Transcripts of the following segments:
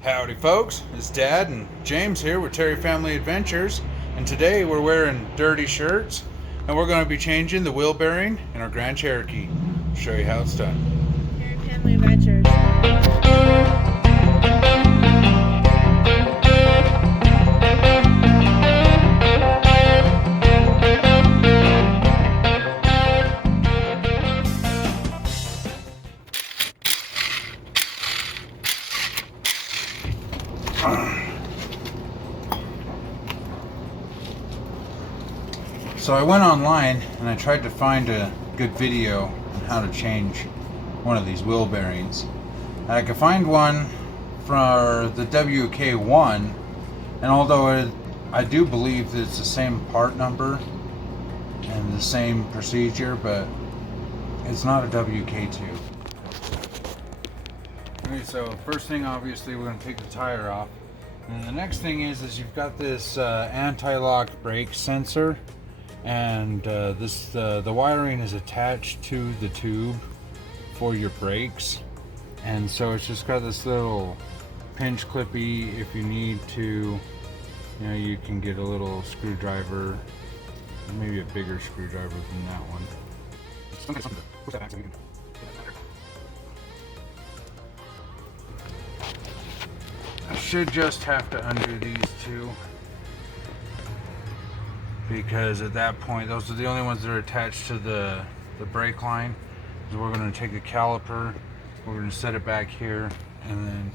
Howdy folks, it's Dad and James here with Terry Family Adventures, and today we're wearing dirty shirts and we're going to be changing the wheel bearing in our Grand Cherokee. I'll show you how it's done. Terry Family Adventures. So I went online and I tried to find a good video on how to change one of these wheel bearings. And I could find one for the WK1, and although I do believe that it's the same part number and the same procedure, but it's not a WK2. Okay, so first thing, obviously, we're going to take the tire off. And the next thing is you've got this anti-lock brake sensor. And the wiring is attached to the tube for your brakes, and so it's just got this little pinch clippy. If you need to, you can get a little screwdriver, maybe a bigger screwdriver than that one. I should just have to undo these two, because at that point those are the only ones that are attached to the brake line. So we're going to take a caliper, we're going to set it back here, and then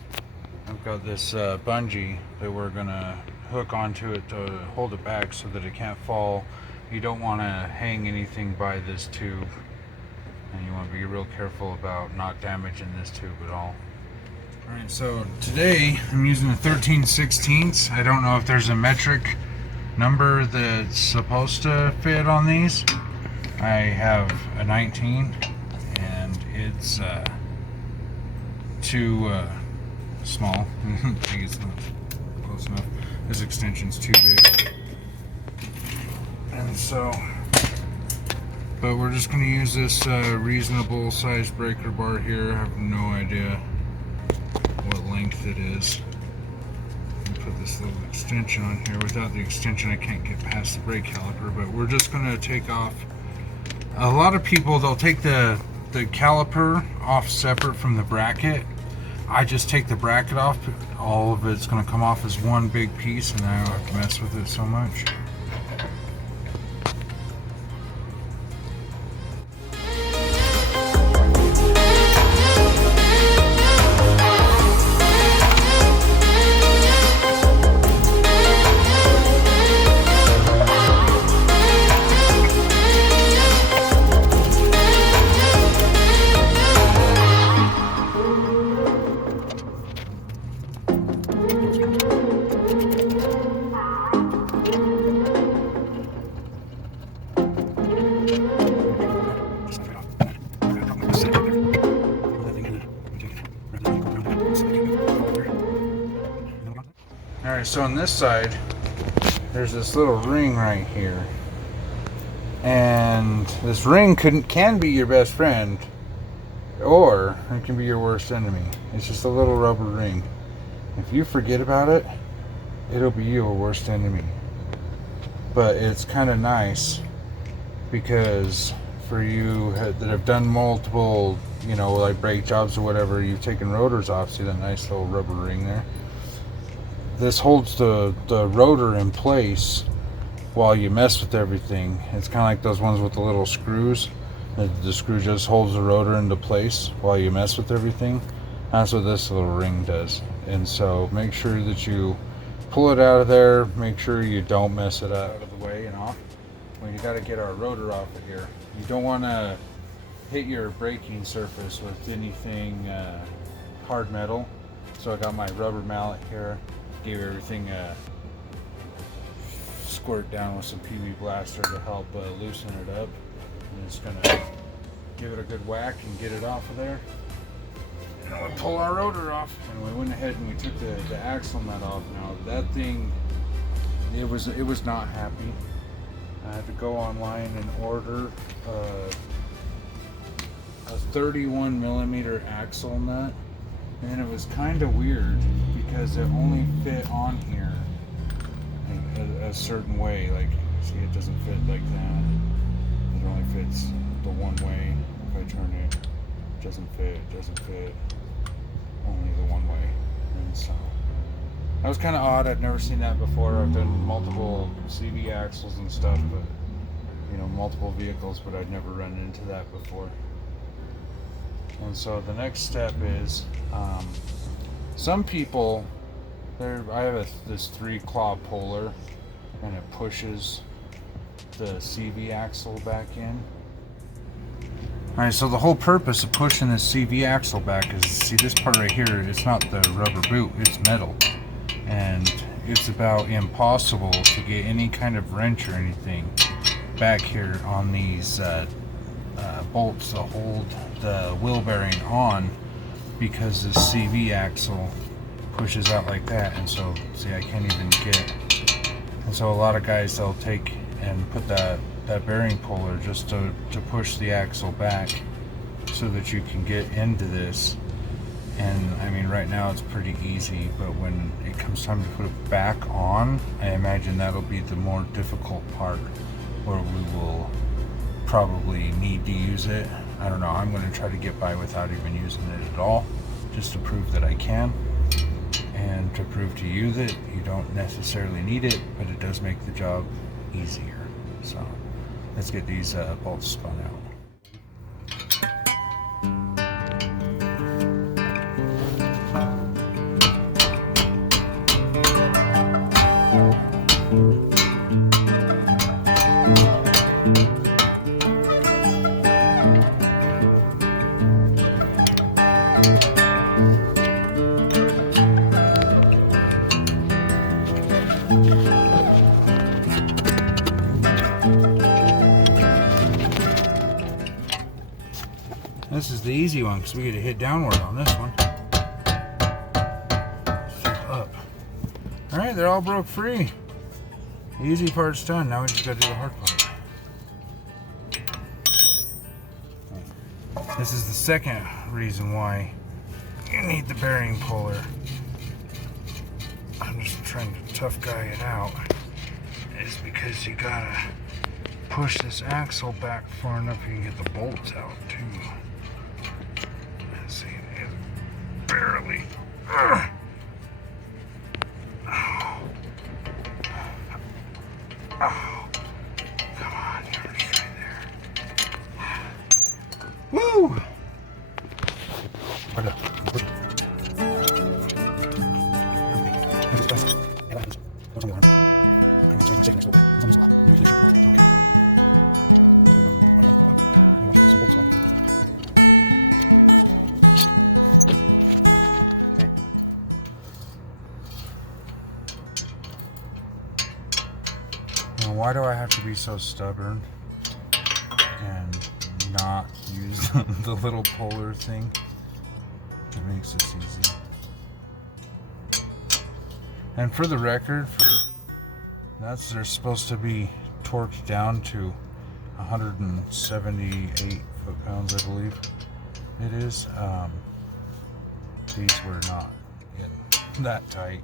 I've got this bungee that we're going to hook onto it to hold it back so that it can't fall. You don't want to hang anything by this tube, and you want to be real careful about not damaging this tube at all. Alright, so today I'm using a 13/16. I don't know if there's a metric number that's supposed to fit on these. I have a 19 and it's too small. I think it's not close enough. This extension's too big, and so, but we're just going to use this reasonable size breaker bar here. I have no idea what length it is. Put this little extension on here. Without the extension I can't get past the brake caliper, but we're just going to take off. A lot of people, they'll take the caliper off separate from the bracket. I just take the bracket off. All of it's going to come off as one big piece, and I don't have to mess with it so much. Alright, so on this side, there's this little ring right here. And this ring can be your best friend, or it can be your worst enemy. It's just a little rubber ring. If you forget about it, it'll be your worst enemy. But it's kind of nice, because for you that have done multiple, like brake jobs or whatever, you've taken rotors off. See that nice little rubber ring there? This holds the rotor in place while you mess with everything. It's kind of like those ones with the little screws. The screw just holds the rotor into place while you mess with everything. That's what this little ring does. And so make sure that you pull it out of there. Make sure you don't mess it up out of the way and off. Well, you got to get our rotor off of here. You don't want to hit your braking surface with anything hard metal. So I got my rubber mallet here. Gave everything a squirt down with some PB Blaster to help loosen it up. I'm just going to give it a good whack and get it off of there. And we pull our rotor off. And we went ahead and we took the axle nut off. Now that thing, it was not happy. I had to go online and order a 31 millimeter axle nut And it was kind of weird because it only fit on here a certain way. Like, see, it doesn't fit like that. It only fits the one way. If I turn it, it doesn't fit, only the one way. And so that was kind of odd. I've never seen that before. I've done multiple CV axles and stuff, but you know, multiple vehicles, but I'd never run into that before. And so the next step is, some people, I have this 3-claw puller, and it pushes the CV axle back in. Alright, so the whole purpose of pushing this CV axle back is, see this part right here, it's not the rubber boot, it's metal. And it's about impossible to get any kind of wrench or anything back here on these bolts that hold the wheel bearing on, because this CV axle pushes out like that. And so, see, I can't even get. And so a lot of guys, they'll take and put that bearing puller just to push the axle back so that you can get into this. And I mean, right now it's pretty easy, but when it comes time to put it back on, I imagine that'll be the more difficult part, where we will probably need to use it. I don't know, I'm going to try to get by without even using it at all, just to prove that I can, and to prove to you that you don't necessarily need it, but it does make the job easier. So let's get these bolts spun out. This is the easy one because we get to hit downward on this one. Up. Alright, they're all broke free. The easy part's done. Now we just gotta do the hard part. This is the second reason why you need the bearing puller. I'm just trying to tough guy it out. Is because you gotta push this axle back far enough you can get the bolts out too. See, it barely. Oh. Oh. Come on, you're right there. Woo! What up? Now, why do I have to be so stubborn and not use the little puller thing? It makes this easy. And for the record, nuts that are supposed to be torqued down to 178 foot-pounds, I believe it is. These were not in that tight.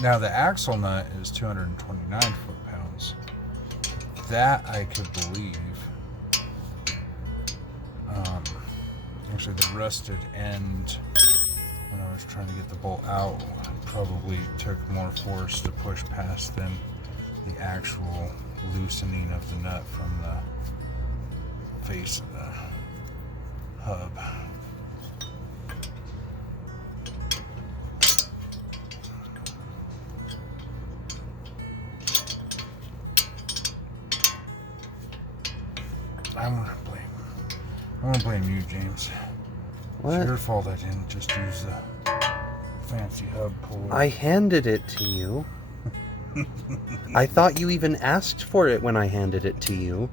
Now the axle nut is 229 foot-pounds. That I could believe. Actually, the rusted end, when I was trying to get the bolt out, probably took more force to push past than the actual loosening of the nut from the face of the hub. I'm gonna blame you, James. What? It's your fault I didn't just use the fancy hub puller. I handed it to you. I thought you even asked for it when I handed it to you.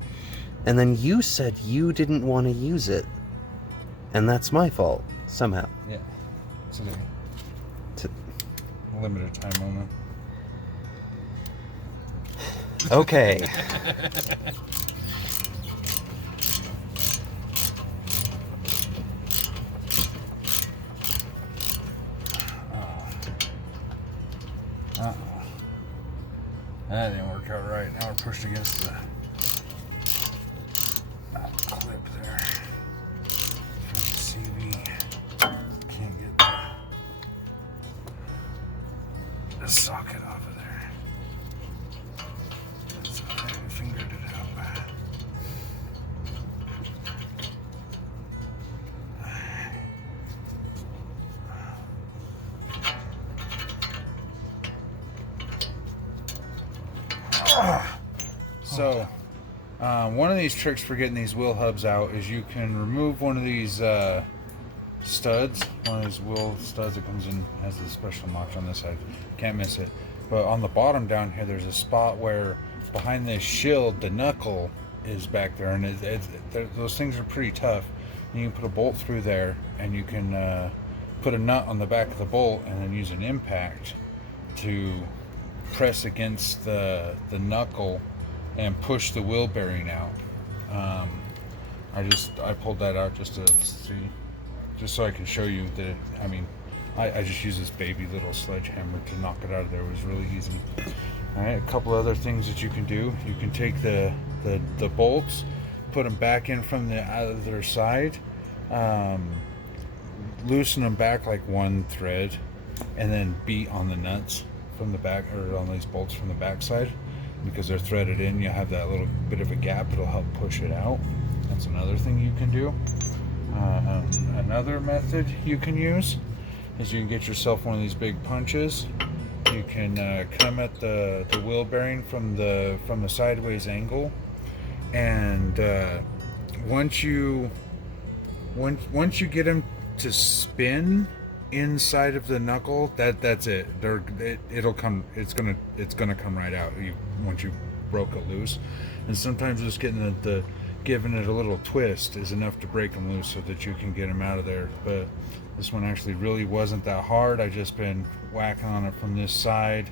And then you said you didn't want to use it. And that's my fault, somehow. Yeah. It's a limited time moment. Okay. That didn't work out right. Now we're pushed against the clip there. From the CV. Can't get the socket off of there. That's okay. We fingered it out. So, one of these tricks for getting these wheel hubs out is you can remove one of these studs, one of these wheel studs that comes in, has a special notch on this side, can't miss it. But on the bottom down here, there's a spot where behind this shield, the knuckle is back there, and those things are pretty tough. And you can put a bolt through there, and you can put a nut on the back of the bolt, and then use an impact to press against the knuckle and push the wheel bearing out. I pulled that out just to see, just so I can show you that. I mean, I just use this baby little sledgehammer to knock it out of there. It was really easy. All right, a couple other things that you can do. You can take the bolts, put them back in from the other side, loosen them back like one thread, and then beat on the nuts from the back, or on these bolts from the back side, because they're threaded in. You have that little bit of a gap. It'll help push it out. That's another thing you can do. Another method you can use is you can get yourself one of these big punches. You can come at the wheel bearing from the sideways angle, and once you get them to spin inside of the knuckle, that's it. It'll come. It's gonna come right out. Once you broke it loose, and sometimes just giving it a little twist is enough to break them loose so that you can get them out of there. But this one actually really wasn't that hard. I just been whacking on it from this side,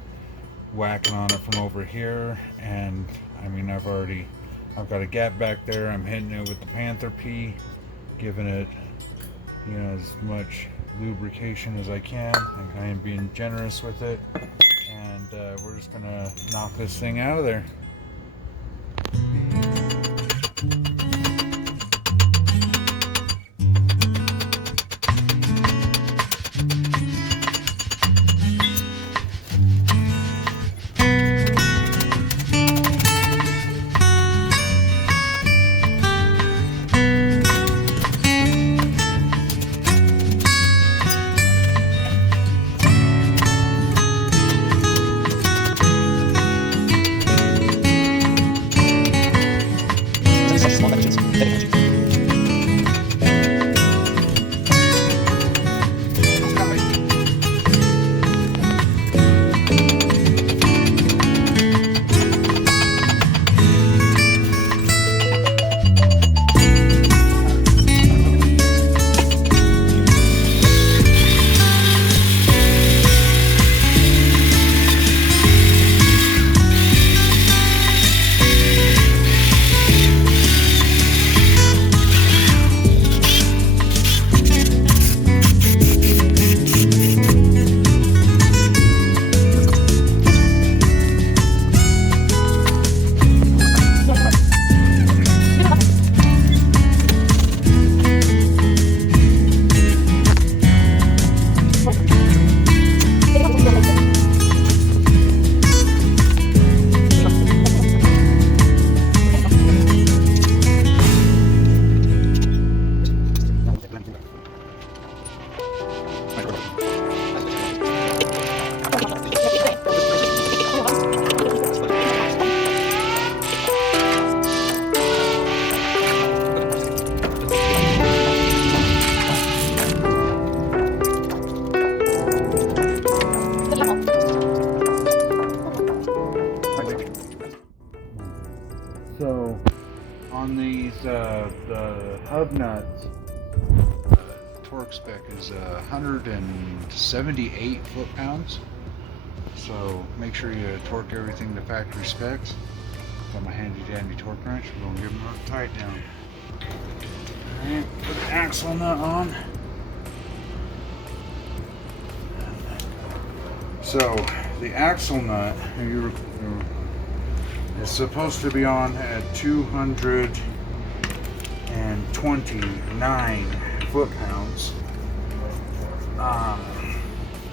whacking on it from over here, and I mean I've got a gap back there. I'm hitting it with the Panther P, giving it as much lubrication as I can. I am being generous with it, and we're just gonna knock this thing out of there. So on these the hub nuts, torque spec is 178 foot-pounds. So make sure you torque everything to factory specs. Got my handy dandy torque wrench. We're gonna give them a tight down. Alright, put the axle nut on. So the axle nut is supposed to be on at 229 foot-pounds.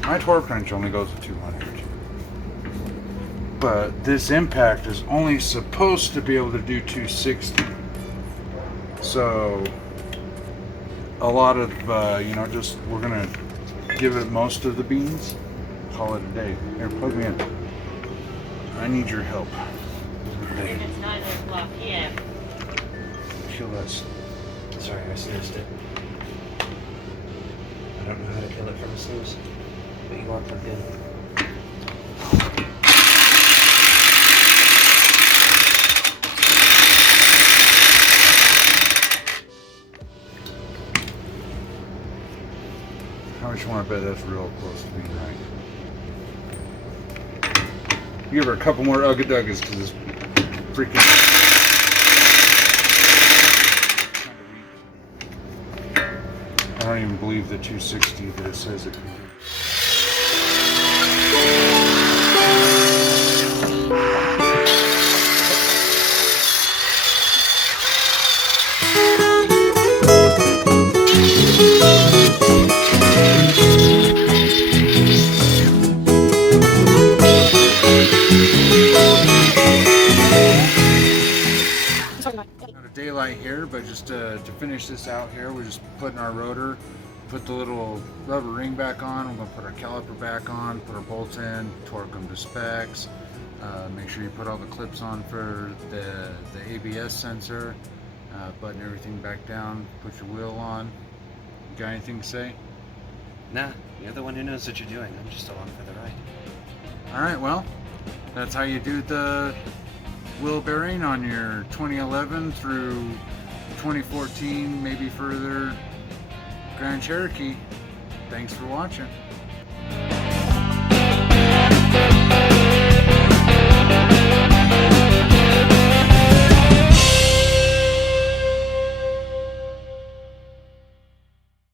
My torque wrench only goes to 200. But this impact is only supposed to be able to do 260. So a lot of, just we're going to give it most of the beans. Call it a day. Here, plug me in. I need your help. And it's 9 o'clock p.m. Kill this. Sorry, I snoozed it. I don't know how to kill it from a snooze, but you are plugged in. How much you want to bet that's real close to being right? Give her a couple more ugga-duggas because it's freaking I don't even believe the 260 that it says it can do. Not a daylight here, but just to finish this out here, we're just putting our rotor, put the little rubber ring back on. We're going to put our caliper back on, put our bolts in, torque them to specs. Make sure you put all the clips on for the ABS sensor. Button everything back down, put your wheel on. You got anything to say? Nah, you're the one who knows what you're doing. I'm just along for the ride. Alright, well, that's how you do the wheel bearing on your 2011 through 2014, maybe further, Grand Cherokee. Thanks for watching.